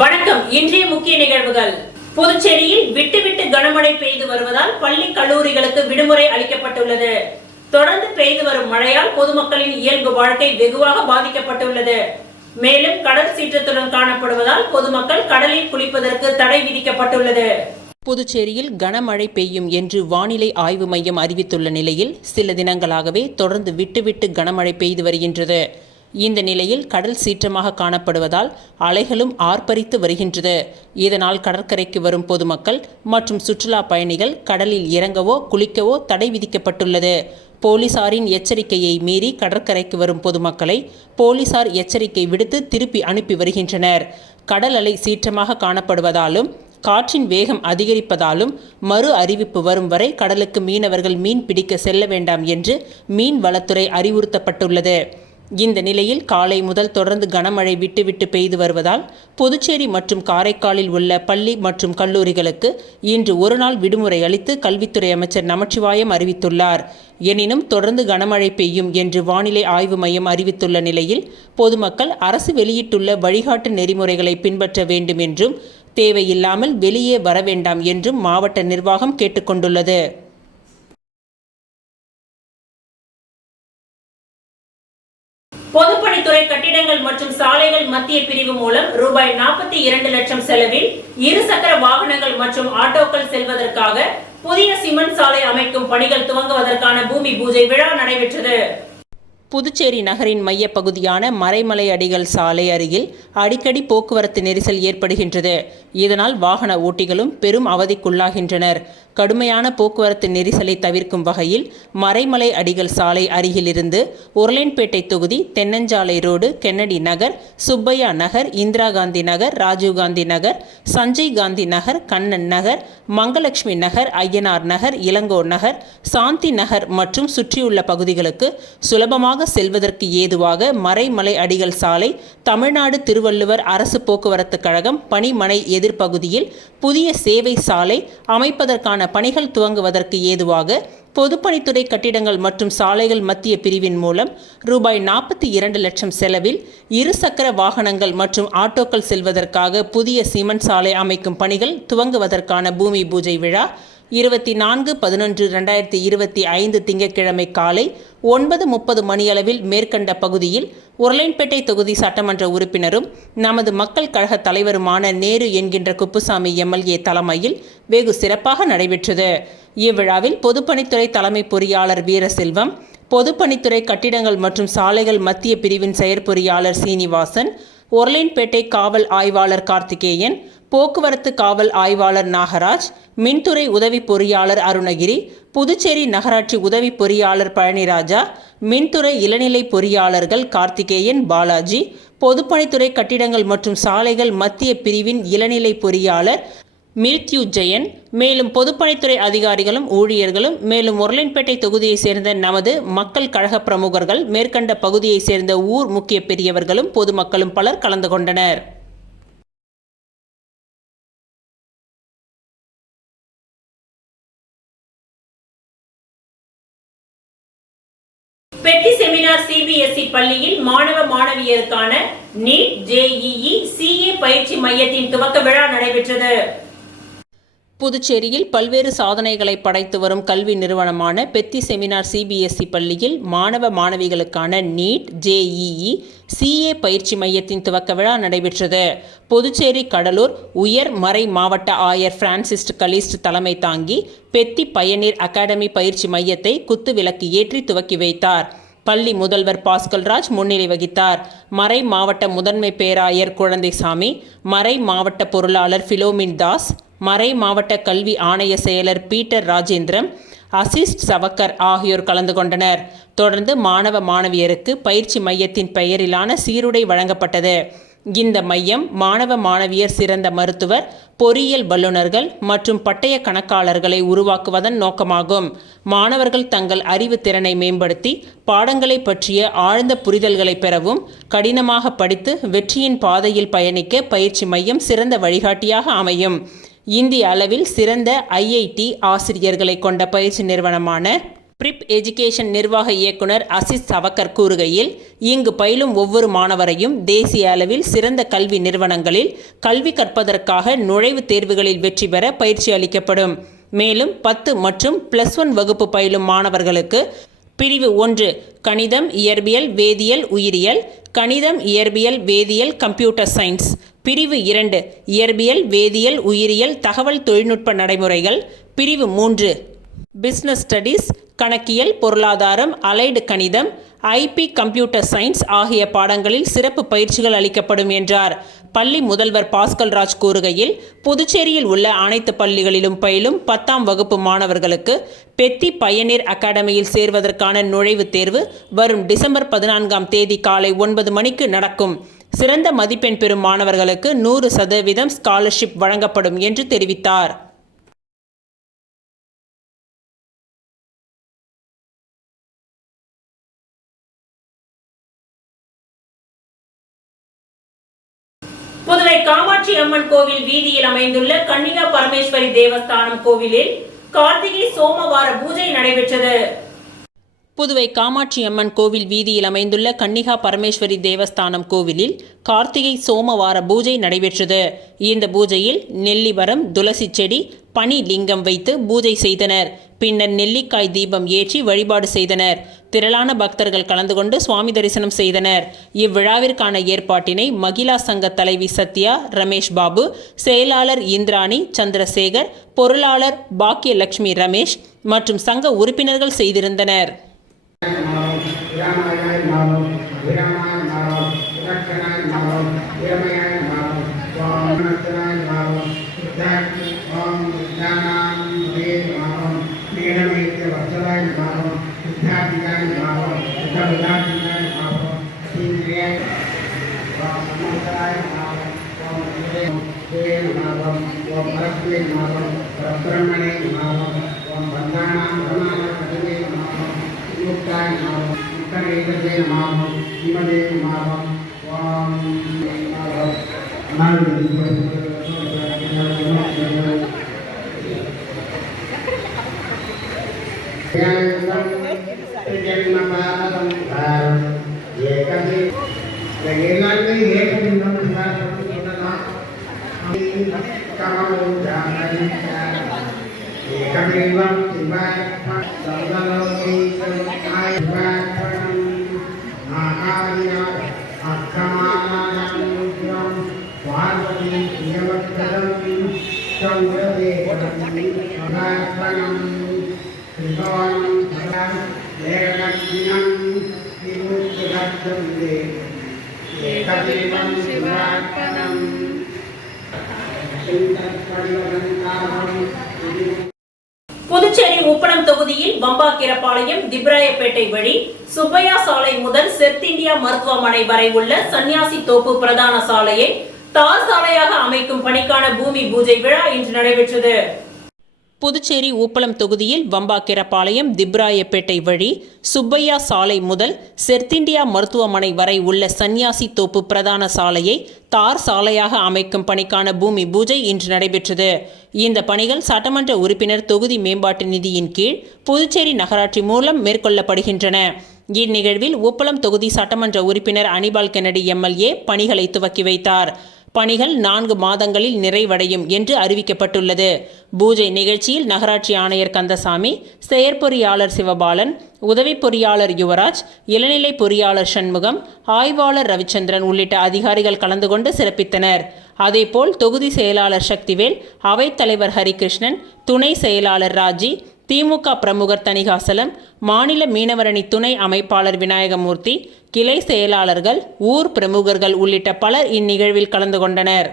வணக்கம். இன்றைய முக்கிய நிகழ்வுகள். புதுச்சேரியில் விட்டு கனமழை பெய்து வருவதால் பள்ளி கல்லூரிகளுக்கு விடுமுறை அளிக்கப்பட்டுள்ளது. தொடர்ந்து பெய்து வரும் மழையால் பொதுமக்களின் இயல்பு வாழ்க்கை வெகுவாக பாதிக்கப்பட்டுள்ளது. மேலும் கடல் சீற்றத்துடன் காணப்படுவதால் பொதுமக்கள் கடலில் குளிப்பதற்கு தடை விதிக்கப்பட்டுள்ளது. புதுச்சேரியில் கனமழை பெய்யும் என்று வானிலை ஆய்வு மையம் அறிவித்துள்ள நிலையில் சில தினங்களாகவே தொடர்ந்து விட்டு கனமழை பெய்து வருகின்றது. இந்த நிலையில் கடல் சீற்றமாக காணப்படுவதால் அலைகளும் ஆர்ப்பரித்து வருகின்றது. இதனால் கடற்கரைக்கு வரும் பொதுமக்கள் மற்றும் சுற்றுலா பயணிகள் கடலில் இறங்கவோ குளிக்கவோ தடை விதிக்கப்பட்டுள்ளது. போலீசாரின் எச்சரிக்கையை மீறி கடற்கரைக்கு வரும் பொதுமக்களை போலீசார் எச்சரிக்கை விடுத்து திருப்பி அனுப்பி வருகின்றனர். கடல் அலை சீற்றமாக காணப்படுவதாலும் காற்றின் வேகம் அதிகரிப்பதாலும் மறு அறிவிப்பு வரும் வரை கடலுக்கு மீனவர்கள் மீன் பிடிக்க செல்ல வேண்டாம் என்று மீன் வளத்துறை அறிவுறுத்தப்பட்டுள்ளது. இந்த நிலையில் காலை முதல் தொடர்ந்து கனமழை விட்டு பெய்து வருவதால் புதுச்சேரி மற்றும் காரைக்காலில் உள்ள பள்ளி மற்றும் கல்லூரிகளுக்கு இன்று ஒருநாள் விடுமுறை அளித்து கல்வித்துறை அமைச்சர் நமச்சிவாயம் அறிவித்துள்ளார். எனினும் தொடர்ந்து கனமழை பெய்யும் என்று வானிலை ஆய்வு மையம் அறிவித்துள்ள நிலையில் பொதுமக்கள் அரசு வெளியிட்டுள்ள வழிகாட்டு நெறிமுறைகளை பின்பற்ற வேண்டும் என்றும் தேவையில்லாமல் வெளியே வர வேண்டாம் என்றும் மாவட்ட நிர்வாகம் கேட்டுக்கொண்டுள்ளது. பொதுப்பணித்துறை கட்டிடங்கள் மற்றும் சாலைகள் மத்திய பிரிவு மூலம் ரூபாய் 42 லட்சம் செலவில் இருசக்கர வாகனங்கள் மற்றும் ஆட்டோக்கள் செல்வதற்காக புதிய சிமெண்ட் சாலை அமைக்கும் பணிகள் துவங்குவதற்கான பூமி பூஜை விழா நடைபெற்றது. புதுச்சேரி நகரின் மைய பகுதியான மறைமலை அடிகள் சாலை அருகில் அடிக்கடி போக்குவரத்து நெரிசல் ஏற்படுகின்றது. இதனால் வாகன ஓட்டிகளும் பெரும் அவதிக்குள்ளாகின்றனர். கடுமையான போக்குவரத்து நெரிசலை தவிர்க்கும் வகையில் மறைமலை அடிகள் சாலை அருகிலிருந்து உருளையன்பேட்டை தொகுதி தென்னஞ்சாலை ரோடு, கென்னடி நகர், சுப்பையா நகர், இந்திரா காந்தி நகர், ராஜீவ்காந்தி நகர், சஞ்சய் காந்தி நகர், கண்ணன் நகர், மங்கலட்சுமி நகர், ஐயனார் நகர், இளங்கோ நகர், சாந்தி நகர் மற்றும் சுற்றியுள்ள பகுதிகளுக்கு சுலபமாக செல்வதற்கு ஏதுவாக மறைமலை அடிகள் சாலை தமிழ்நாடு திருவள்ளுவர் அரசு போக்குவரத்து கழகம் பணிமனை எதிர்ப்பகுதியில் புதிய சேவை சாலை அமைப்பதற்கான பணிகள் துவங்குவதற்கு ஏதுவாக பொதுப்பணித்துறை கட்டிடங்கள் மற்றும் சாலைகள் மத்திய பிரிவின் மூலம் ரூபாய் 42 லட்சம் செலவில் இருசக்கர வாகனங்கள் மற்றும் ஆட்டோக்கள் செல்வதற்காக புதிய சிமெண்ட் சாலை அமைக்கும் பணிகள் துவங்குவதற்கான பூமி பூஜை விழா 24/11/2025 திங்கட்கிழமை காலை 9:30 மணியளவில் மேற்கண்ட பகுதியில் உருளையன்பேட்டை தொகுதி சட்டமன்ற உறுப்பினரும் நமது மக்கள் கழக தலைவருமான நேரு என்கின்ற குப்புசாமி எம்எல்ஏ தலைமையில் வெகு சிறப்பாக நடைபெற்றது. இவ்விழாவில் பொதுப்பணித்துறை தலைமை பொறியாளர் வீரசெல்வம், பொதுப்பணித்துறை கட்டிடங்கள் மற்றும் சாலைகள் மத்திய பிரிவின் செயற்பொறியாளர் சீனிவாசன், உருளையன்பேட்டை காவல் ஆய்வாளர் கார்த்திகேயன், போக்குவரத்து காவல் ஆய்வாளர் நாகராஜ், மின்துறை உதவி பொறியாளர் அருணகிரி, புதுச்சேரி நகராட்சி உதவி பொறியாளர் பழனிராஜா, மின்துறை இளநிலை பொறியாளர்கள் கார்த்திகேயன், பாலாஜி, பொதுப்பணித்துறை கட்டிடங்கள் மற்றும் சாலைகள் மத்திய பிரிவின் இளநிலை பொறியாளர் மில்த்யூ ஜெயன், மேலும் பொதுப்பணித்துறை அதிகாரிகளும் ஊழியர்களும், மேலும் உருளையன்பேட்டை தொகுதியை சேர்ந்த நமது மக்கள் கழக பிரமுகர்கள், மேற்கண்ட பகுதியை சேர்ந்த ஊர் முக்கிய பெரியவர்களும் பொதுமக்களும் பலர் கலந்து கொண்டனர். பெட்டி செமினார் சிபிஎஸ்இ பள்ளியில் மாணவ மாணவியருக்கான நீட், ஜேஇஇ, சிஏ பயிற்சி மையத்தின் துவக்க விழா நடைபெற்றது. புதுச்சேரியில் பல்வேறு சாதனைகளை படைத்து வரும் கல்வி நிறுவனமான பெத்தி செமினார் சிபிஎஸ்இ பள்ளியில் மாணவ மாணவிகளுக்கான நீட், ஜேஇஇ, சிஏ பயிற்சி மையத்தின் துவக்க விழா நடைபெற்றது. புதுச்சேரி கடலூர் உயர் மறை மாவட்ட ஆயர் பிரான்சிஸ்ட் கலிஸ்ட் தலைமை தாங்கி பெத்தி பயனீர் அகாடமி பயிற்சி மையத்தை குத்து விளக்கு ஏற்றி துவக்கி வைத்தார். பள்ளி முதல்வர் பாஸ்கல்ராஜ் முன்னிலை வகித்தார். மறை மாவட்ட முதன்மை பேராயர் குழந்தைசாமி, மறை மாவட்ட பொருளாளர் பிலோமின் தாஸ், மறை மாவட்ட கல்வி ஆணைய செயலர் பீட்டர் ராஜேந்திரம், அசிஸ்ட் சவக்கர் ஆகியோர் கலந்து கொண்டனர். தொடர்ந்து மாணவ மாணவியருக்கு பயிற்சி மையத்தின் பெயரிலான சீருடை வழங்கப்பட்டது. இந்த மையம் மாணவ மாணவியர் சிறந்த மருத்துவர், பொறியியல் வல்லுநர்கள் மற்றும் பட்டய கணக்காளர்களை உருவாக்குவதன் நோக்கமாகும். மாணவர்கள் தங்கள் அறிவு திறனை மேம்படுத்தி பாடங்களை பற்றிய ஆழ்ந்த புரிதல்களை பெறவும், கடினமாக படித்து வெற்றியின் பாதையில் பயணிக்க பயிற்சி மையம் சிறந்த வழிகாட்டியாக அமையும். இந்திய அளவில் சிறந்த ஐஐடி ஆசிரியர்களை கொண்ட பயிற்சி நிறுவனமான பிரிப் எஜுகேஷன் நிர்வாக இயக்குனர் அசிஸ் சவக்கர் கூறுகையில், இங்கு பயிலும் ஒவ்வொரு மாணவரையும் தேசிய அளவில் சிறந்த கல்வி நிறுவனங்களில் கல்வி கற்பதற்காக நுழைவுத் தேர்வுகளில் வெற்றி பெற பயிற்சி அளிக்கப்படும். மேலும் 10 மற்றும் +1 வகுப்பு பயிலும் மாணவர்களுக்கு பிரிவு 1 கணிதம், இயற்பியல், வேதியியல், உயிரியல், கணிதம், இயற்பியல், வேதியியல், கம்ப்யூட்டர் சயின்ஸ், பிரிவு 2 இயற்பியல், வேதியியல், உயிரியல், தகவல் தொழில்நுட்ப நடைமுறைகள், பிரிவு 3 பிசினஸ் ஸ்டடீஸ், கணக்கியல், பொருளாதாரம், அலைடு கணிதம், ஐபி, கம்ப்யூட்டர் சயின்ஸ் ஆகிய பாடங்களில் சிறப்பு பயிற்சிகள் அளிக்கப்படும் என்றார். பள்ளி முதல்வர் பாஸ்கல் ராஜ் கூறுகையில், புதுச்சேரியில் உள்ள அனைத்து பள்ளிகளிலும் பயிலும் 10ஆம் வகுப்பு மாணவர்களுக்கு பெத்தி பயனீர் அகாடமியில் சேர்வதற்கான நுழைவுத் தேர்வு வரும் டிசம்பர் 14ஆம் தேதி காலை 9 மணிக்கு நடக்கும். சிறந்த மதிப்பெண் பெறும் மாணவர்களுக்கு 100% ஸ்காலர்ஷிப் வழங்கப்படும் என்று தெரிவித்தார். புதுவை காமாட்சி அம்மன் கோவில் வீதியில் அமைந்துள்ள கன்னிகா பரமேஸ்வரி தேவஸ்தானம் கோவிலில் கார்த்திகை சோமவார பூஜை நடைபெற்றது. புதுவை காமாட்சி அம்மன் கோவில் வீதியில் அமைந்துள்ள கன்னிகா பரமேஸ்வரி தேவஸ்தானம் கோவிலில் கார்த்திகை சோமவார பூஜை நடைபெற்றது. இந்த பூஜையில் நெல்லிமரம், துளசி செடி, பனி லிங்கம் வைத்து பூஜை செய்தனர். பின்னர் நெல்லிக்காய் தீபம் ஏற்றி வழிபாடு செய்தனர். திரளான பக்தர்கள் கலந்து கொண்டு சுவாமி தரிசனம் செய்தனர். இவ்விழாவிற்கான ஏற்பாட்டினை மகிழா சங்க தலைவி சத்யா, ரமேஷ் பாபு, செயலாளர் இந்திராணி, சந்திரசேகர், பொருளாளர் பாக்கியலட்சுமி ரமேஷ் மற்றும் சங்க உறுப்பினர்கள் செய்திருந்தனர். புதுச்சேரி உப்பளம் தொகுதியில் வம்பாக்கிரபாளையம், திப்ராயப்பேட்டை வழி சுப்பையா சாலை முதல் செர்த் இந்தியா மருத்துவமனை வரை உள்ள சன்னியாசி தோப்பு பிரதான சாலையை தார் சாலையாக அமைக்கும் பணிக்கான பூமி பூஜை விழா இன்று நடைபெற்றது. புதுச்சேரி உப்பளம் தொகுதியில் வம்பாக்கிரபாளையம், திப்ராயப்பேட்டை வழி சுப்பையா சாலை முதல் செர்த் இந்தியா மருத்துவமனை வரை உள்ள சன்னியாசி தோப்பு பிரதான சாலையை தார் சாலையாக அமைக்கும் பணிக்கான பூமி பூஜை இன்று நடைபெற்றது. இந்த பணிகள் சட்டமன்ற உறுப்பினர் தொகுதி மேம்பாட்டு நிதியின் கீழ் புதுச்சேரி நகராட்சி மூலம் மேற்கொள்ளப்படுகின்றன. இந்நிகழ்வில் உப்பளம் தொகுதி சட்டமன்ற உறுப்பினர் அனிபால் கென்னடி எம்எல்ஏ பணிகளை துவக்கி வைத்தார். பணிகள் 4 மாதங்களில் நிறைவடையும் என்று அறிவிக்கப்பட்டுள்ளது. பூஜை நிகழ்ச்சியில் நகராட்சி ஆணையர் கந்தசாமி, செயற்பொறியாளர் சிவபாலன், உதவி பொறியாளர் யுவராஜ், இளநிலை பொறியாளர் சண்முகம், ஆய்வாளர் ரவிச்சந்திரன் உள்ளிட்ட அதிகாரிகள் கலந்து கொண்டு சிறப்பித்தனர். அதேபோல் தொகுதி செயலாளர் சக்திவேல், அவைத்தலைவர் ஹரிகிருஷ்ணன், துணை செயலாளர் ராஜி, திமுக பிரமுகர் தணிகாசலம், மாநில மீனவரணி துணை அமைப்பாளர் விநாயகமூர்த்தி, கிளை செயலாளர்கள், ஊர் பிரமுகர்கள் உள்ளிட்ட பலர் இந்நிகழ்வில் கலந்து கொண்டனர்.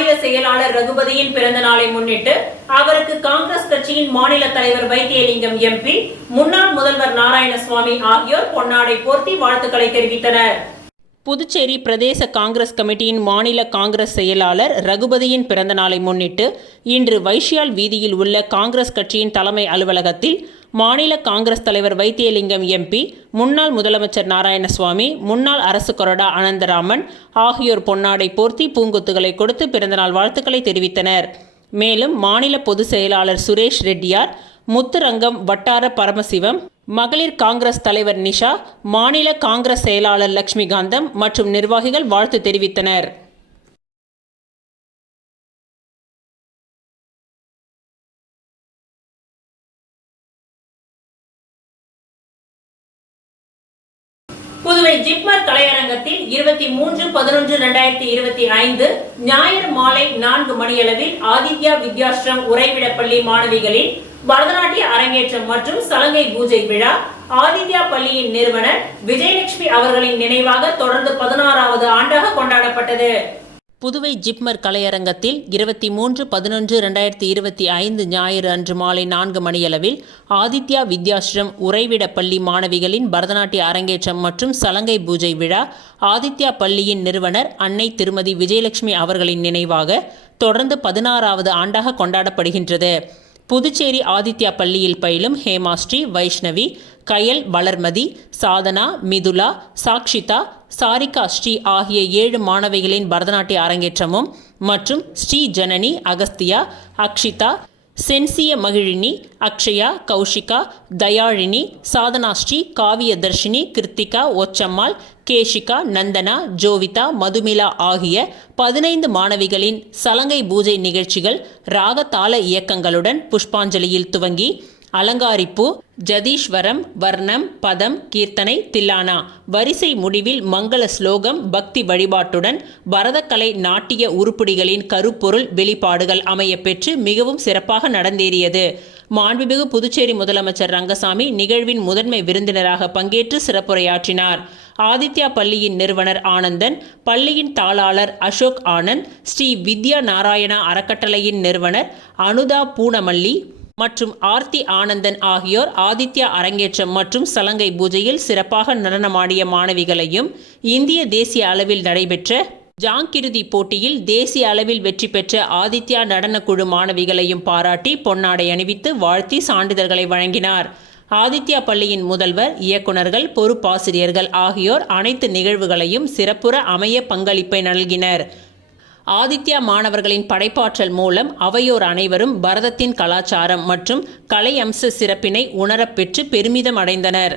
மாநில செயலாளர் ரகுபதியின் பிறந்த நாளை முன்னிட்டு அவருக்கு காங்கிரஸ் கட்சியின் மாநில தலைவர் வைத்தியலிங்கம் எம்பி, முன்னாள் முதல்வர் நாராயணசுவாமி ஆகியோர் பொன்னாடை போர்த்தி வாழ்த்துக்களை தெரிவித்தனர். புதுச்சேரி பிரதேச காங்கிரஸ் கமிட்டியின் மாநில காங்கிரஸ் செயலாளர் ரகுபதியின் பிறந்த நாளை முன்னிட்டு இன்று வைஷ்யால் வீதியில் உள்ள காங்கிரஸ் கட்சியின் தலைமை அலுவலகத்தில் மாநில காங்கிரஸ் தலைவர் வைத்தியலிங்கம் எம்பி, முன்னாள் முதலமைச்சர் நாராயணசுவாமி, முன்னாள் அரசு கொறடா அனந்தராமன் ஆகியோர் பொன்னாடை போர்த்தி பூங்கொத்துகளை கொடுத்து பிறந்தநாள் வாழ்த்துக்களை தெரிவித்தனர். மேலும் மாநில பொதுச் செயலாளர் சுரேஷ் ரெட்டியார், முத்துரங்கம் வட்டார பரமசிவம், மகளிர் காங்கிரஸ் தலைவர் நிஷா, மாநில காங்கிரஸ் செயலாளர் லட்சுமிகாந்தம் மற்றும் நிர்வாகிகள் வாழ்த்து தெரிவித்தனர். புதுவை ஜிப்மர் கலையரங்கத்தில் 23/11/2025 ஞாயிறு மாலை 4 மணியளவில் ஆதித்யா வித்யாஸ்ரம் உறைவிட பள்ளி மாணவிகளின் பரதநாட்டிய அரங்கேற்றம் மற்றும் சலங்கை பூஜை விழா ஆதித்யா பள்ளியின் நிறுவனர் விஜயலட்சுமி அவர்களின் நினைவாக தொடர்ந்து 16வது ஆண்டாக கொண்டாடப்பட்டது. புதுவை ஜிப்மர் கலையரங்கத்தில் 23/11/2025 ஞாயிறு அன்று மாலை 4 மணியளவில் ஆதித்யா வித்யாஸ்ரம் உறைவிட பள்ளி மாணவிகளின் பரதநாட்டிய அரங்கேற்றம் மற்றும் சலங்கை பூஜை விழா ஆதித்யா பள்ளியின் நிறுவனர் அன்னை திருமதி விஜயலட்சுமி அவர்களின் நினைவாக தொடர்ந்து 16வது ஆண்டாக கொண்டாடப்படுகின்றது. புதுச்சேரி ஆதித்யா பள்ளியில் பயிலும் ஹேமாஸ்ரீ, வைஷ்ணவி, கயல், வளர்மதி, சாதனா, மிதுலா, சாக்ஷிதா, சாரிகா ஸ்ரீ ஆகிய 7 மாணவிகளின் பரதநாட்டிய அரங்கேற்றமும் மற்றும் ஸ்ரீ ஜனனி, அகஸ்தியா, அக்ஷிதா, சென்சிய மகிழினி, அக்ஷயா, கௌஷிகா, தயாழினி, சாதனா ஸ்ரீ, காவிய தர்ஷினி, கிருத்திகா, ஒச்சம்மாள், கேஷிகா, நந்தனா, ஜோவிதா, மதுமிலா ஆகிய 15 மாணவிகளின் சலங்கை பூஜை நிகழ்ச்சிகள் ராகதாள இயக்கங்களுடன் புஷ்பாஞ்சலியில் துவங்கி அலங்காரிப்பு, ஜதீஸ்வரம், வர்ணம், பதம், கீர்த்தனை, தில்லானா வரிசை முடிவில் மங்கள ஸ்லோகம், பக்தி வழிபாட்டுடன் பரதக்கலை நாட்டிய உருப்படிகளின் கருப்பொருள் வெளிப்பாடுகள் அமைய பெற்று மிகவும் சிறப்பாக நடந்தேறியது. மாண்புமிகு புதுச்சேரி முதலமைச்சர் ரங்கசாமி நிகழ்வின் முதன்மை விருந்தினராக பங்கேற்று சிறப்புரையாற்றினார். ஆதித்யா பள்ளியின் நிறுவனர் ஆனந்தன், பள்ளியின் தாளாளர் அசோக் ஆனந்த், ஸ்ரீ வித்யா நாராயணா அறக்கட்டளையின் நிறுவனர் அனுதா பூனமல்லி மற்றும் ஆர்த்தி ஆனந்தன் ஆகியோர் ஆதித்யா அரங்கேற்றம் மற்றும் சலங்கை பூஜையில் சிறப்பாக நடனமாடிய மாணவிகளையும், இந்திய தேசிய அளவில் நடைபெற்ற ஜாங்கிருதி போட்டியில் தேசிய அளவில் வெற்றி பெற்ற ஆதித்யா நடனக்குழு மாணவிகளையும் பாராட்டி பொன்னாடை அணிவித்து வாழ்த்தி சான்றிதழ்களை வழங்கினார். ஆதித்யா பள்ளியின் முதல்வர், இயக்குநர்கள், பொறுப்பாசிரியர்கள் ஆகியோர் அனைத்து நிகழ்வுகளையும் சிறப்புற அமைய பங்களிப்பை நல்கினர். ஆதித்யா மாணவர்களின் படைப்பாற்றல் மூலம் அவையோர் அனைவரும் பரதத்தின் கலாச்சாரம் மற்றும் கலை அம்ச சிறப்பினை உணரப் பெற்று பெருமிதம் அடைந்தனர்.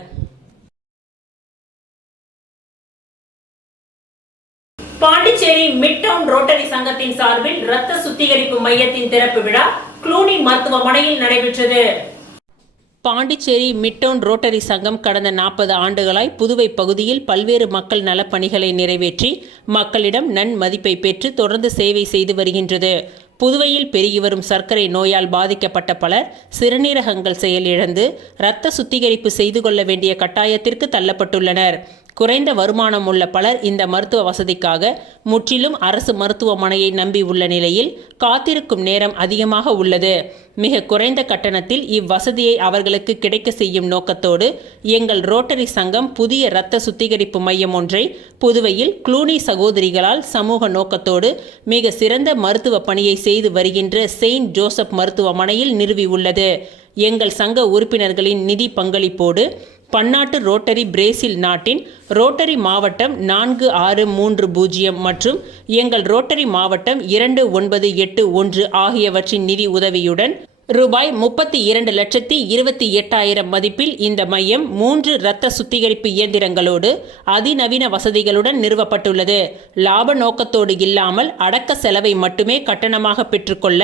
பாண்டிச்சேரி மிட்டவுன் ரோட்டரி சங்கத்தின் சார்பில் இரத்த சுத்திகரிப்பு மையத்தின் திறப்பு விழா க்ளூனி மருத்துவமனையில் நடைபெற்றது. பாண்டிச்சேரி மிட்டவுன் ரோட்டரி சங்கம் கடந்த 40 ஆண்டுகளாய் புதுவை பகுதியில் பல்வேறு மக்கள் நலப்பணிகளை நிறைவேற்றி மக்களிடம் நன்மதிப்பை பெற்று தொடர்ந்து சேவை செய்து வருகின்றது. புதுவையில் பெருகி வரும் சர்க்கரை நோயால் பாதிக்கப்பட்ட பலர் சிறுநீரகங்கள் செயலிழந்து இரத்த சுத்திகரிப்பு செய்து கொள்ள வேண்டிய கட்டாயத்திற்கு தள்ளப்பட்டுள்ளனர். குறைந்த வருமானம் உள்ள பலர் இந்த மருத்துவ வசதிக்காக முற்றிலும் அரசு மருத்துவமனையை நம்பி உள்ள நிலையில் காத்திருக்கும் நேரம் அதிகமாக உள்ளது. மிக குறைந்த கட்டணத்தில் இவ்வசதியை அவர்களுக்கு கிடைக்க செய்யும் நோக்கத்தோடு எங்கள் ரோட்டரி சங்கம் புதிய இரத்த சுத்திகரிப்பு மையம் ஒன்றை புதுவையில் க்ளூனி சகோதரிகளால் சமூக நோக்கத்தோடு மிக சிறந்த மருத்துவ பணியை செய்து வருகின்ற செயின்ட் ஜோசப் மருத்துவமனையில் நிறுவியுள்ளது. எங்கள் சங்க உறுப்பினர்களின் நிதி பங்களிப்போடு பன்னாட்டு ரோட்டரி பிரேசில் நாட்டின் ரோட்டரி மாவட்டம் 4630 மற்றும் எங்கள் ரோட்டரி மாவட்டம் 2981 ஆகியவற்றின் நிதி உதவியுடன் ரூபாய் 32,28,000 மதிப்பில் இந்த மையம் 3 இரத்த சுத்திகரிப்பு இயந்திரங்களோடு அதிநவீன வசதிகளுடன் நிறுவப்பட்டுள்ளது. லாப நோக்கத்தோடு இல்லாமல் அடக்க செலவை மட்டுமே கட்டணமாக பெற்றுக்கொள்ள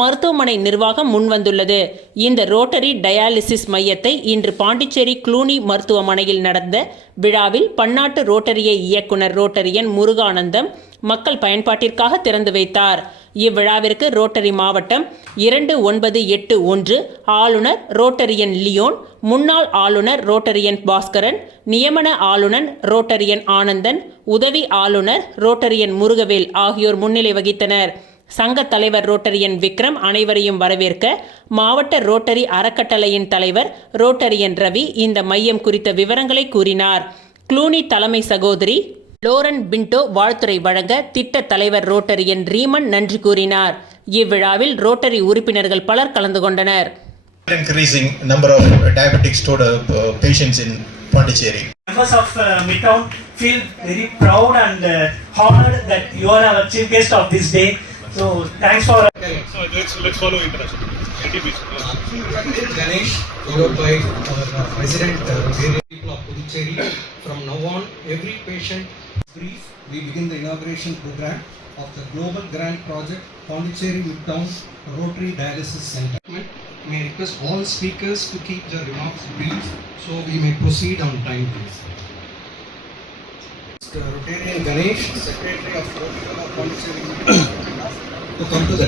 மருத்துவமனை நிர்வாகம் முன்வந்துள்ளது. இந்த ரோட்டரி டயாலிசிஸ் மையத்தை இன்று பாண்டிச்சேரி க்ளூனி மருத்துவமனையில் நடந்த விழாவில் பன்னாட்டு ரோட்டரியை இயக்குனர் ரோட்டரியன் முருகானந்தம் மக்கள் பயன்பாட்டிற்காக திறந்து வைத்தார். இவ்விழாவிற்கு ரோட்டரி மாவட்டம் 2981 ஆளுநர் ரோட்டரியன் லியோன், முன்னாள் ஆளுநர் ரோட்டரியன் பாஸ்கரன், நியமன ஆளுநர் ரோட்டரியன் ஆனந்தன், உதவி ஆளுநர் ரோட்டரியன் முருகவேல் ஆகியோர் முன்னிலை வகித்தனர். சங்க தலைவர் ரோட்டரியன் விக்ரம் அனைவரையும் வரவேற்க மாவட்ட ரோட்டரி அறக்கட்டளையின் தலைவர் ரோட்டரியன் ரவி இந்த மையம் குறித்த விவரங்களை கூறினார். க்ளூனி தலைமை சகோதரி லோரன் பின்டோ வாழ்த்துரை வழங்க திட்ட தலைவர் ரோட்டரியன் ரீமன் நன்றி கூறினார். இவ்விழாவில் ரோட்டரி உறுப்பினர்கள் பலர் கலந்து கொண்டனர். Increasing number of diabetic patients in Pondicherry. Members of Midtown feel very proud and honored that you are our chief guest of this day. So thanks for. So let's follow international. Ganesh, followed by our president, people of Puducherry. From now on, every patient brief. We begin the inauguration program of the Global Grant Project Pondicherry Midtown Rotary Dialysis Center. May request all speakers to keep their remarks brief so we may proceed on time, please. Rotarian Ganesh, Secretary of Rotary of Pondicherry Midtown, to come to the.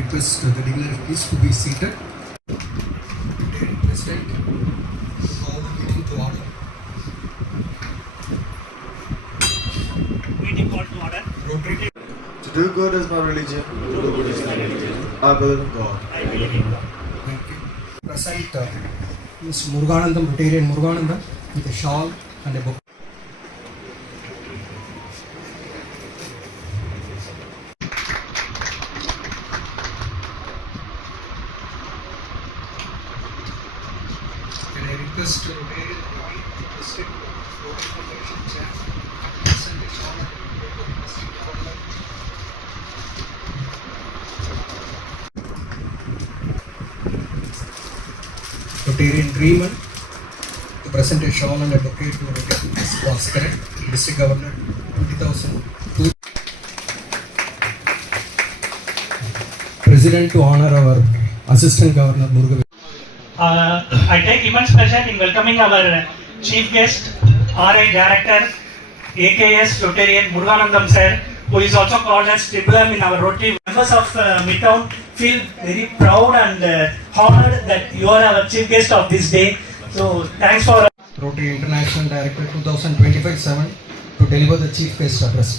Request the dignitaries to be seated. President, call the meeting to order. Meeting call to order. Rotary. To do good is my religion. To do good is my religion. I believe in God. I believe in God. Thank you. Present Ms. Muruganandam, Rotarian Muruganandam, with a shawl and a book. Can I request Rotarian District Rotary Foundation Chair, present a shawl and a book to Mr. Governor. Rotarian Dreamer to present a shawl and a bouquet to Rotarian Bhaskaran, District Governor, 2002. President to honor our Assistant Governor Murugavel. I take immense pleasure in welcoming our chief guest, RI Director, AKS Rotarian Muruganandam sir, who is also called as Tribulum in our Rotary. Members of Midtown feel very proud and honored that you are our chief guest of this day. So thanks for. Rotary International Director 2025-7 to deliver the chief guest address.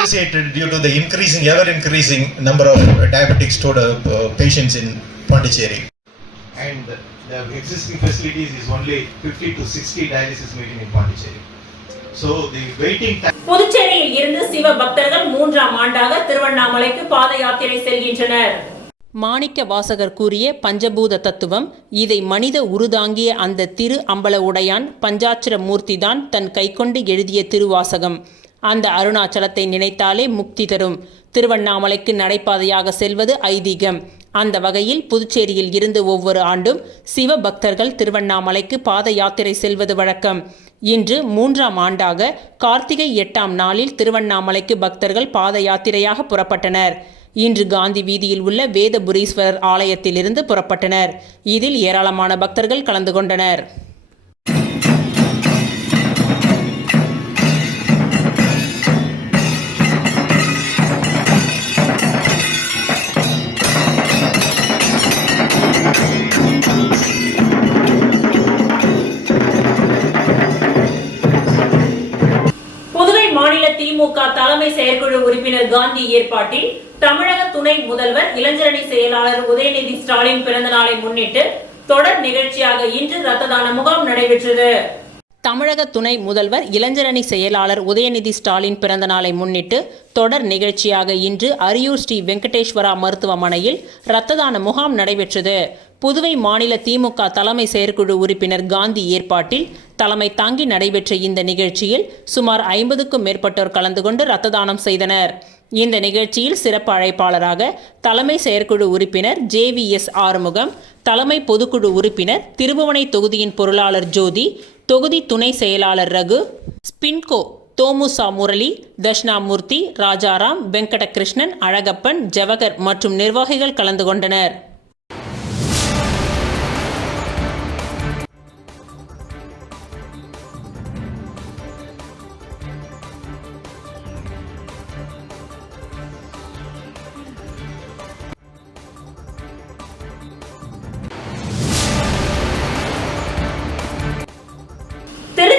Associated due to the ever increasing number of diabetic patients in Pondicherry. And the existing facilities is only 50 to 60 dialysis machine in Pondicherry. So the waiting time. புதுச்சேரியில் இருந்து சிவ பக்தர்கள் 3ஆம் ஆண்டாக திருவண்ணாமலைக்கு பாத யாத்திரை செல்கின்றனர். மாணிக்க வாசகர் கூறிய பஞ்சபூத தத்துவம், இதை மனித உருதாங்கிய அந்த திரு அம்பல உடையான் பஞ்சாட்சர மூர்த்திதான் தன் கைக்கொண்டு எழுதிய திருவாசகம். அந்த அருணாச்சலத்தை நினைத்தாலே முக்தி தரும். திருவண்ணாமலைக்கு நடைபாதையாக செல்வது ஐதீகம். அந்த வகையில் புதுச்சேரியில் இருந்து ஒவ்வொரு ஆண்டும் சிவ பக்தர்கள் திருவண்ணாமலைக்கு பாத யாத்திரை செல்வது வழக்கம். இன்று 3ஆம் ஆண்டாக கார்த்திகை 8ஆம் நாளில் திருவண்ணாமலைக்கு பக்தர்கள் பாத யாத்திரையாக புறப்பட்டனர். இன்று காந்தி வீதியில் உள்ள வேதபுரீஸ்வரர் ஆலயத்திலிருந்து புறப்பட்டனர். இதில் ஏராளமான பக்தர்கள் கலந்து கொண்டனர். திமுக தலைமை செயற்குழு உறுப்பினர் காந்தி ஏற்பாட்டில் தமிழக துணை முதல்வர் இளைஞரணி செயலாளர் உதயநிதி ஸ்டாலின் பிறந்த நாளை முன்னிட்டு தொடர் நிகழ்ச்சியாக இன்று ரத்த தான முகாம் நடைபெற்றது. தமிழக துணை முதல்வர் இளைஞரணி செயலாளர் உதயநிதி ஸ்டாலின் பிறந்த நாளை முன்னிட்டு தொடர் நிகழ்ச்சியாக இன்று அரியூர் ஸ்ரீ வெங்கடேஸ்வரா மருத்துவமனையில் இரத்த தான முகாம் நடைபெற்றது. புதுவை மாநில திமுக தலைமை செயற்குழு உறுப்பினர் காந்தி ஏற்பாட்டில் தலைமை தாங்கி நடைபெற்ற இந்த நிகழ்ச்சியில் சுமார் 50க்கும் மேற்பட்டோர் கலந்து கொண்டு இரத்த தானம் செய்தனர். இந்த நிகழ்ச்சியில் சிறப்பு அழைப்பாளராக தலைமை செயற்குழு உறுப்பினர் JVS ஆறுமுகம், தலைமை பொதுக்குழு உறுப்பினர் திருபுவனை தொகுதியின் பொருளாளர் ஜோதி, தொகுதி துணை செயலாளர் ரகு, ஸ்பின்கோ தோமுசா முரளி, தட்சிணாமூர்த்தி, ராஜாராம், வெங்கடகிருஷ்ணன், அழகப்பன், ஜவஹர் மற்றும் நிர்வாகிகள் கலந்து கொண்டனர்.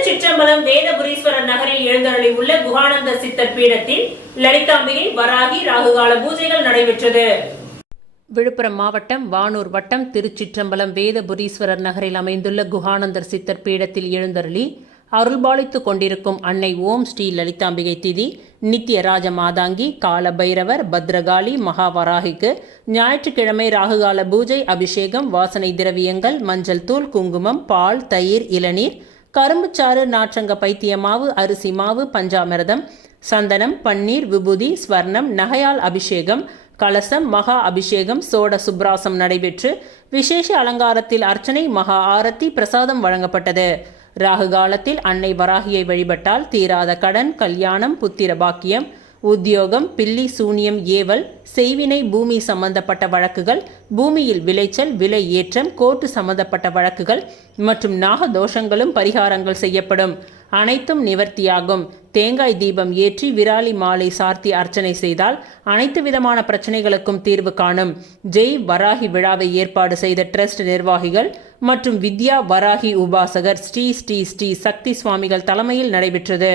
திருச்சிற்றம்பலம் வேதபுரீஸ்வரர் நகரில் எழுந்தருளி உள்ள குகானந்த சித்தர் பீடத்தில் லலிதாம்பிகை வராகி ராகுகால பூஜைகள் நடைபெற்றது. விழுப்புரம் மாவட்டம் வானூர் வட்டம் திருச்சிற்றம்பலம் வேதபுரீஸ்வரர் நகரில் அமைந்துள்ள குகானந்தர் சித்தர் பீடத்தில் எழுந்தருளி அருள்பாலித்து கொண்டிருக்கும் அன்னை ஓம் ஸ்ரீ லலிதாம்பிகை திதி நித்திய ராஜ மாதாங்கி கால பைரவர் பத்ரகாளி மகாவராகிக்கு ஞாயிற்றுக்கிழமை ராகுகால பூஜை அபிஷேகம் வாசனை திரவியங்கள் மஞ்சள் தூள் குங்குமம் பால் தயிர் இளநீர் கரும்புச்சாறு நாற்றங்க பைத்திய மாவு அரிசி மாவு பஞ்சாமிரதம் சந்தனம் பன்னீர் விபூதி ஸ்வர்ணம் நகையால் அபிஷேகம் கலசம் மகா அபிஷேகம் சோட சுப்ராசம் நடைபெற்று விசேஷ அலங்காரத்தில் அர்ச்சனை மகா ஆரத்தி பிரசாதம் வழங்கப்பட்டது. ராகு காலத்தில் அன்னை வராகியை வழிபட்டால் தீராத கடன், கல்யாணம், புத்திர பாக்கியம், உத்தியோகம், பில்லி சூனியம் ஏவல், செய்வினை, பூமி சம்பந்தப்பட்ட வழக்குகள், பூமியில் விளைச்சல், விலை ஏற்றம், கோர்ட்டு சம்பந்தப்பட்ட வழக்குகள் மற்றும் நாக தோஷங்களும் பரிகாரங்கள் செய்யப்படும். அனைத்தும் நிவர்த்தியாகும். தேங்காய் தீபம் ஏற்றி விராலி மாலை சார்த்தி அர்ச்சனை செய்தால் அனைத்து விதமான பிரச்சனைகளுக்கும் தீர்வு காணும். ஜெய் வராகி விழாவை ஏற்பாடு செய்த ட்ரஸ்ட் நிர்வாகிகள் மற்றும் வித்யா வராகி உபாசகர் ஸ்ரீ ஸ்ரீ ஸ்ரீ சக்தி சுவாமிகள் தலைமையில் நடைபெற்றது.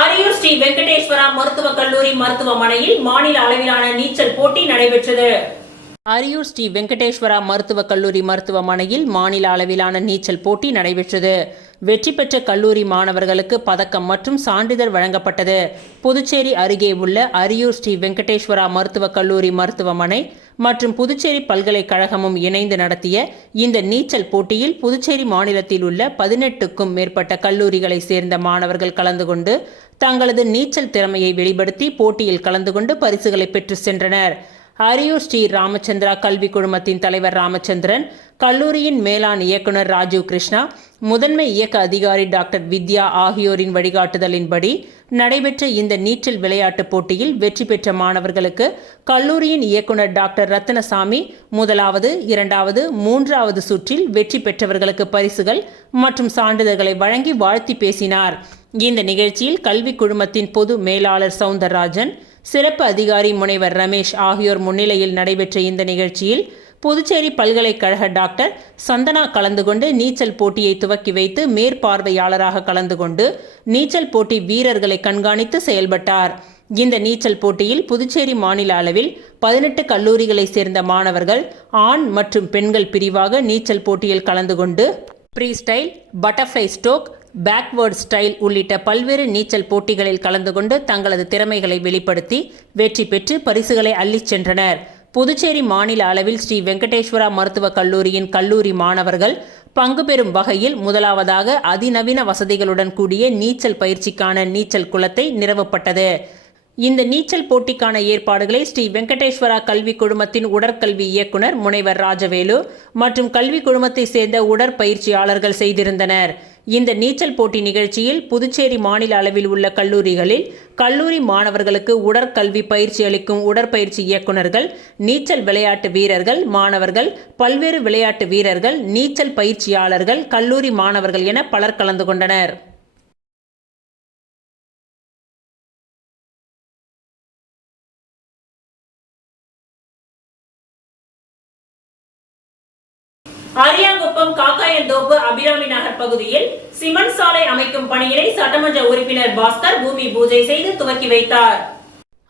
அரியூர் ஸ்ரீ வெங்கடேஸ்வரா மருத்துவக் கல்லூரி மருத்துவமனையில் மாநில அளவிலான நீச்சல் போட்டி நடைபெற்றது. அரியூர் ஸ்ரீ வெங்கடேஸ்வரா மருத்துவக் கல்லூரி மருத்துவமனையில் மாநில அளவிலான நீச்சல் போட்டி நடைபெற்றது. வெற்றி பெற்ற கல்லூரி மாணவர்களுக்கு பதக்கம் மற்றும் சான்றிதழ் வழங்கப்பட்டது. புதுச்சேரி அருகே உள்ள அரியூர் ஸ்ரீ வெங்கடேஸ்வரா மருத்துவக் கல்லூரி மருத்துவமனை மற்றும் புதுச்சேரி பல்கலைக்கழகமும் இணைந்து நடத்திய இந்த நீச்சல் போட்டியில் புதுச்சேரி மாநிலத்தில் உள்ள 18க்கும் மேற்பட்ட கல்லூரிகளை சேர்ந்த மாணவர்கள் கலந்து கொண்டு தங்களது நீச்சல் திறமையை வெளிப்படுத்தி போட்டியில் கலந்து கொண்டு பரிசுகளை பெற்று சென்றனர். அரியூர் ஸ்ரீ ராமச்சந்திரா கல்வி குழுமத்தின் தலைவர் ராமச்சந்திரன், கல்லூரியின் மேலாண் இயக்குனர் ராஜீவ் கிருஷ்ணா, முதன்மை இயக்க அதிகாரி டாக்டர் வித்யா ஆகியோரின் வழிகாட்டுதலின்படி நடைபெற்ற இந்த நீச்சல் விளையாட்டுப் போட்டியில் வெற்றி பெற்ற மாணவர்களுக்கு கல்லூரியின் இயக்குனர் டாக்டர் ரத்தினசாமி முதலாவது, இரண்டாவது, மூன்றாவது சுற்றில் வெற்றி பெற்றவர்களுக்கு பரிசுகள் மற்றும் சான்றிதழ்களை வழங்கி வாழ்த்தி பேசினார். இந்த நிகழ்ச்சியில் கல்வி குழுமத்தின் பொது மேலாளர் சவுந்தரராஜன், சிறப்பு அதிகாரி முனைவர் ரமேஷ் ஆகியோர் முன்னிலையில் நடைபெற்ற இந்த நிகழ்ச்சியில் புதுச்சேரி பல்கலைக்கழக டாக்டர் சந்தனா கலந்து கொண்டு நீச்சல் போட்டியை துவக்கி வைத்து மேற்பார்வையாளராக கலந்து கொண்டு நீச்சல் போட்டி வீரர்களை கண்காணித்து செயல்பட்டார். இந்த நீச்சல் போட்டியில் புதுச்சேரி மாநில அளவில் 18 கல்லூரிகளை சேர்ந்த மாணவர்கள் ஆண் மற்றும் பெண்கள் பிரிவாக நீச்சல் போட்டியில் கலந்து கொண்டு free style, butterfly stroke, backward style உள்ளிட்ட பல்வேறு நீச்சல் போட்டிகளில் கலந்து கொண்டு தங்களது திறமைகளை வெளிப்படுத்தி வெற்றி பெற்று பரிசுகளை அள்ளிச் சென்றனர். புதுச்சேரி மாநில அளவில் ஸ்ரீ வெங்கடேஸ்வரா மருத்துவக் கல்லூரியின் கல்லூரி மாணவர்கள் பங்கு பெறும் வகையில் முதலாவதாக அதிநவீன வசதிகளுடன் கூடிய நீச்சல் பயிற்சிக்கான நீச்சல் குளத்தை நிறுவப்பட்டது. இந்த நீச்சல் போட்டிக்கான ஏற்பாடுகளை ஸ்ரீ வெங்கடேஸ்வரா கல்வி குழுமத்தின் உடற்கல்வி இயக்குனர் முனைவர் ராஜவேலு மற்றும் கல்வி குழுமத்தை சேர்ந்த உடற்பயிற்சியாளர்கள் செய்திருந்தனர். இந்த நீச்சல் போட்டி நிகழ்ச்சியில் புதுச்சேரி மாநில அளவில் உள்ள கல்லூரிகளில் கல்லூரி மாணவர்களுக்கு உடற்கல்வி பயிற்சி அளிக்கும் உடற்பயிற்சி இயக்குநர்கள், நீச்சல் விளையாட்டு வீரர்கள், மாணவர்கள், பல்வேறு விளையாட்டு வீரர்கள், நீச்சல் பயிற்சியாளர்கள், கல்லூரி மாணவர்கள் என பலர் கலந்து கொண்டனர். அரியாங்குப்பம் காக்காயந்தோப்பு அபிராமி நகர் பகுதியில் சிமெண்ட் சாலை அமைக்கும் பணியினை சட்டமன்ற உறுப்பினர் பாஸ்கர் பூமி பூஜை செய்து துவக்கி வைத்தார்.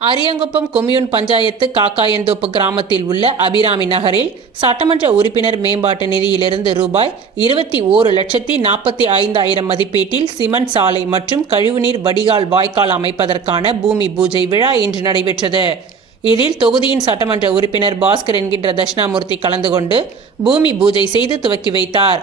அரியாங்குப்பம் கொம்யூன் பஞ்சாயத்து காக்காயந்தோப்பு கிராமத்தில் உள்ள அபிராமி நகரில் சட்டமன்ற உறுப்பினர் மேம்பாட்டு நிதியிலிருந்து ரூபாய் 21,45,000 மதிப்பீட்டில் சிமெண்ட் சாலை மற்றும் கழிவுநீர் வடிகால் வாய்க்கால் அமைப்பதற்கான பூமி பூஜை விழா இன்று நடைபெற்றது. இதில் தொகுதியின் சட்டமன்ற உறுப்பினர் பாஸ்கர் என்கின்ற தட்சிணாமூர்த்தி கலந்து கொண்டு பூமி பூஜை செய்து துவக்கி வைத்தார்.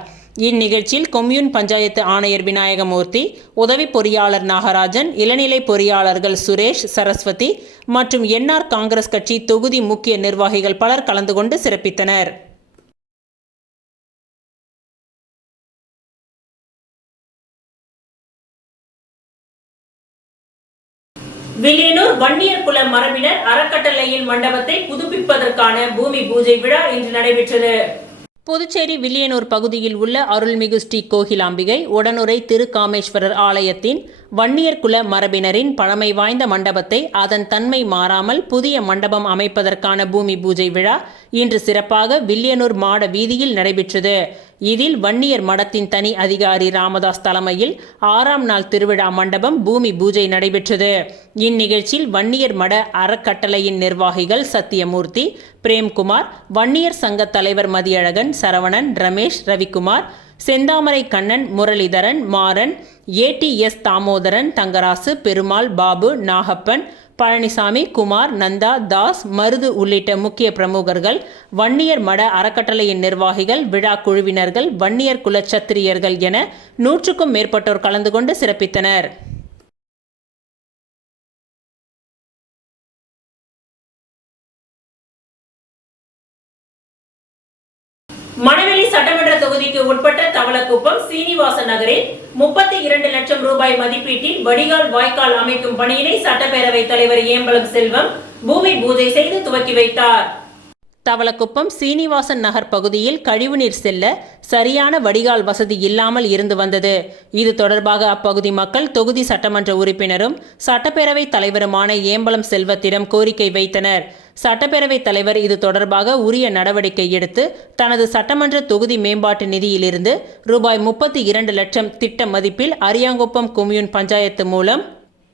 இந்நிகழ்ச்சியில் கொம்யூன் பஞ்சாயத்து ஆணையர் விநாயகமூர்த்தி, உதவி பொறியாளர் நாகராஜன், இளநிலை பொறியாளர்கள் சுரேஷ், சரஸ்வதி மற்றும் என்ஆர் காங்கிரஸ் கட்சி தொகுதி முக்கிய நிர்வாகிகள் பலர் கலந்து கொண்டு சிறப்பித்தனர். வில்லியனூர் வன்னியர் குல மரபினர் அறக்கட்டளையின் மண்டபத்தை புதுப்பிப்பதற்கான பூமி பூஜை விழா இன்று நடைபெற்றது. புதுச்சேரி வில்லியனூர் பகுதியில் உள்ள அருள்மிகு ஸ்ரீ கோகிலாம்பிகை உடனுரை திருக்காமேஸ்வரர் ஆலயத்தின் வன்னியர் குல மரபினரின் பழமை வாய்ந்த மண்டபத்தை அதன் தன்மை மாறாமல் புதிய மண்டபம் அமைப்பதற்கான பூமி பூஜை விழா இன்று சிறப்பாக வில்லியனூர் மாட வீதியில் நடைபெற்றது. இதில் வன்னியர் மடத்தின் தனி அதிகாரி ராமதாஸ் தலைமையில் 6ஆம் நாள் திருவிழா மண்டபம் பூமி பூஜை நடைபெற்றது. இந்நிகழ்ச்சியில் வன்னியர் மட அறக்கட்டளையின் நிர்வாகிகள் சத்தியமூர்த்தி, பிரேம்குமார், வன்னியர் சங்க தலைவர் மதியழகன், சரவணன், ரமேஷ், ரவிக்குமார், செந்தாமரை கண்ணன், முரளிதரன், மாறன், ஏடிஎஸ் தாமோதரன், தங்கராசு, பெருமாள், பாபு, நாகப்பன், பழனிசாமி, குமார், நந்தா, தாஸ், மருது உள்ளிட்ட முக்கிய பிரமுகர்கள், வன்னியர் மட அறக்கட்டளையின் நிர்வாகிகள், விழா குழுவினர்கள், வன்னியர் குல சத்திரியர்கள் என 100க்கும் மேற்பட்டோர் கலந்து கொண்டு சிறப்பித்தனர். மணவெளி சட்டமன்ற தொகுதிக்கு உட்பட்ட தவளக்குப்பம் சீனிவாச நகரில் 32 லட்சம் ரூபாய் மதிப்பீட்டில் வடிகால் வாய்க்கால் அமைக்கும் பணியினை சட்டப்பேரவைத் தலைவர் ஏம்பலம் செல்வம் பூமி பூஜை செய்து துவக்கி வைத்தார். தவளக்குப்பம் சீனிவாசன் நகர் பகுதியில் கழிவுநீர் செல்ல சரியான வடிகால் வசதி இல்லாமல் இருந்து வந்தது. இது தொடர்பாக அப்பகுதி மக்கள் தொகுதி சட்டமன்ற உறுப்பினரும் சட்டப்பேரவைத் தலைவருமான ஏம்பலம் செல்வத்திடம் கோரிக்கை வைத்தனர். சட்டப்பேரவைத் தலைவர் இது தொடர்பாக உரிய நடவடிக்கை எடுத்து தனது சட்டமன்ற தொகுதி மேம்பாட்டு நிதியிலிருந்து ரூபாய் 32 லட்சம் திட்ட மதிப்பில் அரியாங்குப்பம் கொம்யூன் பஞ்சாயத்து மூலம்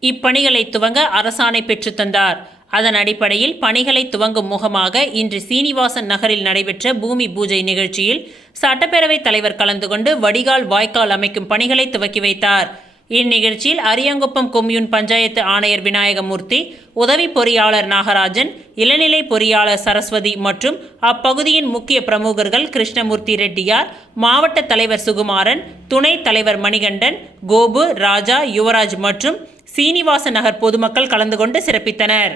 இப்பணிகளை துவங்க அரசாணை பெற்றுத் தந்தார். அதன் அடிப்படையில் பணிகளை துவங்கும் முகமாக இன்று சீனிவாசன் நகரில் நடைபெற்ற பூமி பூஜை நிகழ்ச்சியில் சட்டப்பேரவைத் தலைவர் கலந்து கொண்டு வடிகால் வாய்க்கால் அமைக்கும் பணிகளை துவக்கி வைத்தார். இந்நிகழ்ச்சியில் அரியாங்குப்பம் கொம்யூன் பஞ்சாயத்து ஆணையர் விநாயகமூர்த்தி, உதவி பொறியாளர் நாகராஜன், இளநிலை பொறியாளர் சரஸ்வதி மற்றும் அப்பகுதியின் முக்கிய பிரமுகர்கள் கிருஷ்ணமூர்த்தி ரெட்டியார், மாவட்ட தலைவர் சுகுமாரன், துணைத் தலைவர் மணிகண்டன், கோபு, ராஜா, யுவராஜ் மற்றும் சீனிவாச நகர் பொதுமக்கள் கலந்து கொண்டு சிறப்பித்தனர்.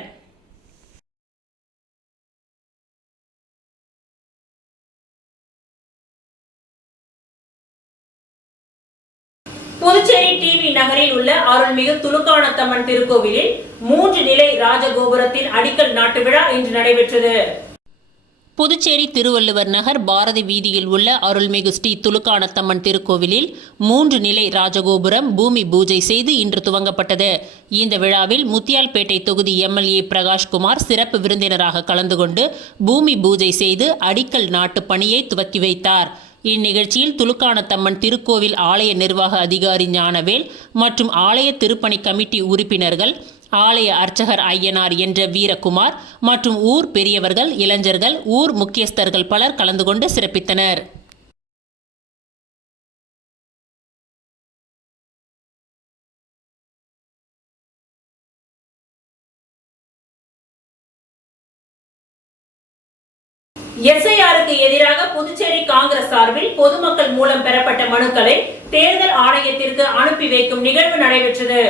புதுச்சேரி டிவி நகரில் உள்ள அருள்மிகு துலுக்கானத்தம்மன் திருக்கோவிலில் 3 நிலை ராஜகோபுரத்தின் அடிக்கல் நாட்டு விழா இன்று நடைபெற்றது. புதுச்சேரி திருவள்ளுவர் நகர் பாரதி வீதியில் உள்ள அருள்மிகு ஸ்ரீ துலுக்கானத்தம்மன் திருக்கோவிலில் 3 நிலை ராஜகோபுரம் பூமி பூஜை செய்து இன்று துவங்கப்பட்டது. இந்த விழாவில் முத்தியால்பேட்டை தொகுதி எம்எல்ஏ பிரகாஷ்குமார் சிறப்பு விருந்தினராக கலந்து கொண்டு பூமி பூஜை செய்து அடிக்கல் நாட்டு பணியை துவக்கி வைத்தார். இந்நிகழ்ச்சியில் துலுக்கானத்தம்மன் திருக்கோவில் ஆலய நிர்வாக அதிகாரி ஞானவேல் மற்றும் ஆலய திருப்பணி கமிட்டி உறுப்பினர்கள், ஆலய அர்ச்சகர் ஐயனார் என்ற வீரகுமார் மற்றும் ஊர் பெரியவர்கள், இளைஞர்கள், ஊர் முக்கியஸ்தர்கள் பலர் கலந்து கொண்டு சிறப்பித்தனர். எஸ்ஐஆருக்கு எதிராக புதுச்சேரி காங்கிரஸ் சார்பில் பொதுமக்கள் மூலம் பெறப்பட்ட மனுக்களை தேர்தல் ஆணையத்திற்கு அனுப்பி வைக்கும் நிகழ்வு நடைபெற்றது.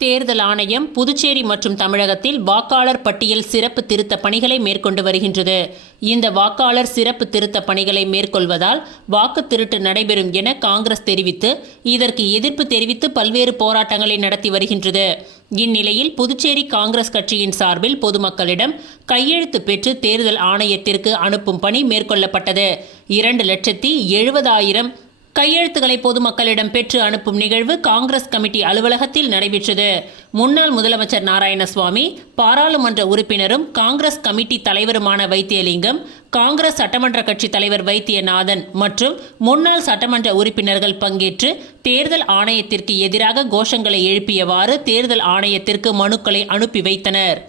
தேர்தல் ஆணையம் புதுச்சேரி மற்றும் தமிழகத்தில் வாக்காளர் பட்டியல் சிறப்பு திருத்த பணிகளை மேற்கொண்டு வருகின்றது. இந்த வாக்காளர் சிறப்பு திருத்த பணிகளை மேற்கொள்வதால் வாக்கு திருட்டு நடைபெறும் என காங்கிரஸ் தெரிவித்து இதற்கு எதிர்ப்பு தெரிவித்து பல்வேறு போராட்டங்களை நடத்தி வருகின்றது. இந்நிலையில் புதுச்சேரி காங்கிரஸ் கட்சியின் சார்பில் பொதுமக்களிடம் கையெழுத்து பெற்று தேர்தல் ஆணையத்திற்கு அனுப்பும் பணி மேற்கொள்ளப்பட்டது. 2,70,70,000 கையெழுத்துக்களை பொதுமக்களிடம் பெற்று அனுப்பும் நிகழ்வு காங்கிரஸ் கமிட்டி அலுவலகத்தில் நடைபெற்றது. முன்னாள் முதலமைச்சர் நாராயணசுவாமி, பாராளுமன்ற உறுப்பினரும் காங்கிரஸ் கமிட்டி தலைவருமான வைத்தியலிங்கம், காங்கிரஸ் சட்டமன்ற கட்சி தலைவர் வைத்தியநாதன் மற்றும் முன்னாள் சட்டமன்ற உறுப்பினர்கள் பங்கேற்று தேர்தல் ஆணையத்திற்கு எதிராக கோஷங்களை எழுப்பியவாறு தேர்தல் ஆணையத்திற்கு மனுக்களை அனுப்பி வைத்தனர்.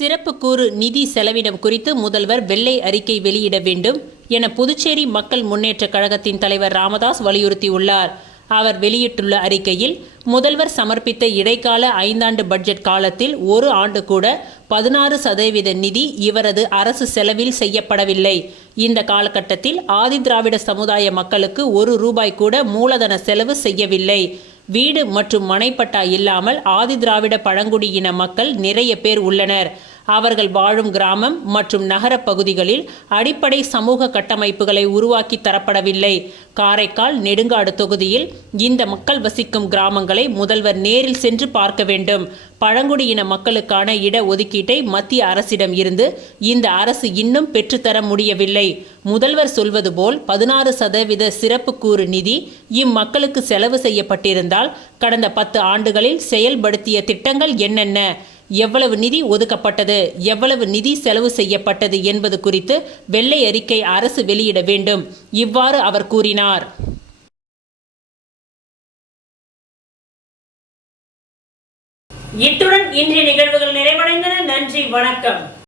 சிறப்பு கூறு நிதி செலவினம் குறித்து முதல்வர் வெள்ளை அறிக்கை வெளியிட வேண்டும் என புதுச்சேரி மக்கள் முன்னேற்றக் கழகத்தின் தலைவர் ராமதாஸ் வலியுறுத்தியுள்ளார். அவர் வெளியிட்டுள்ள அறிக்கையில், முதல்வர் சமர்ப்பித்த இடைக்கால 5 ஆண்டு பட்ஜெட் காலத்தில் ஒரு ஆண்டு கூட 16% நிதி இவரது அரசு செலவில் செய்யப்படவில்லை. இந்த காலகட்டத்தில் ஆதிதிராவிட சமுதாய மக்களுக்கு 1 ரூபாய் கூட மூலதன செலவு செய்யவில்லை. வீடு மற்றும் மனைப்பட்டா இல்லாமல் ஆதிதிராவிட பழங்குடியின மக்கள் நிறைய பேர் உள்ளனர். அவர்கள் வாழும் கிராமம் மற்றும் நகர பகுதிகளில் அடிப்படை சமூக கட்டமைப்புகளை உருவாக்கி தரப்படவில்லை. காரைக்கால் நெடுங்காடு தொகுதியில் இந்த மக்கள் வசிக்கும் கிராமங்களை முதல்வர் நேரில் சென்று பார்க்க வேண்டும். பழங்குடியின மக்களுக்கான இட ஒதுக்கீட்டை மத்திய அரசிடம் இருந்து இந்த அரசு இன்னும் பெற்றுத்தர முடியவில்லை. முதல்வர் சொல்வது போல் 16% சிறப்பு கூறு நிதி இம்மக்களுக்கு செலவு செய்யப்பட்டிருந்தால் கடந்த 10 ஆண்டுகளில் செயல்படுத்திய திட்டங்கள் என்னென்ன, எவ்வளவு நிதி ஒதுக்கப்பட்டது, எவ்வளவு நிதி செலவு செய்யப்பட்டது என்பது குறித்து வெள்ளை அறிக்கை அரசு வெளியிட வேண்டும். இவ்வாறு அவர் கூறினார். இத்துடன் இன்றைய நிகழ்வுகள் நிறைவடைந்தன. நன்றி, வணக்கம்.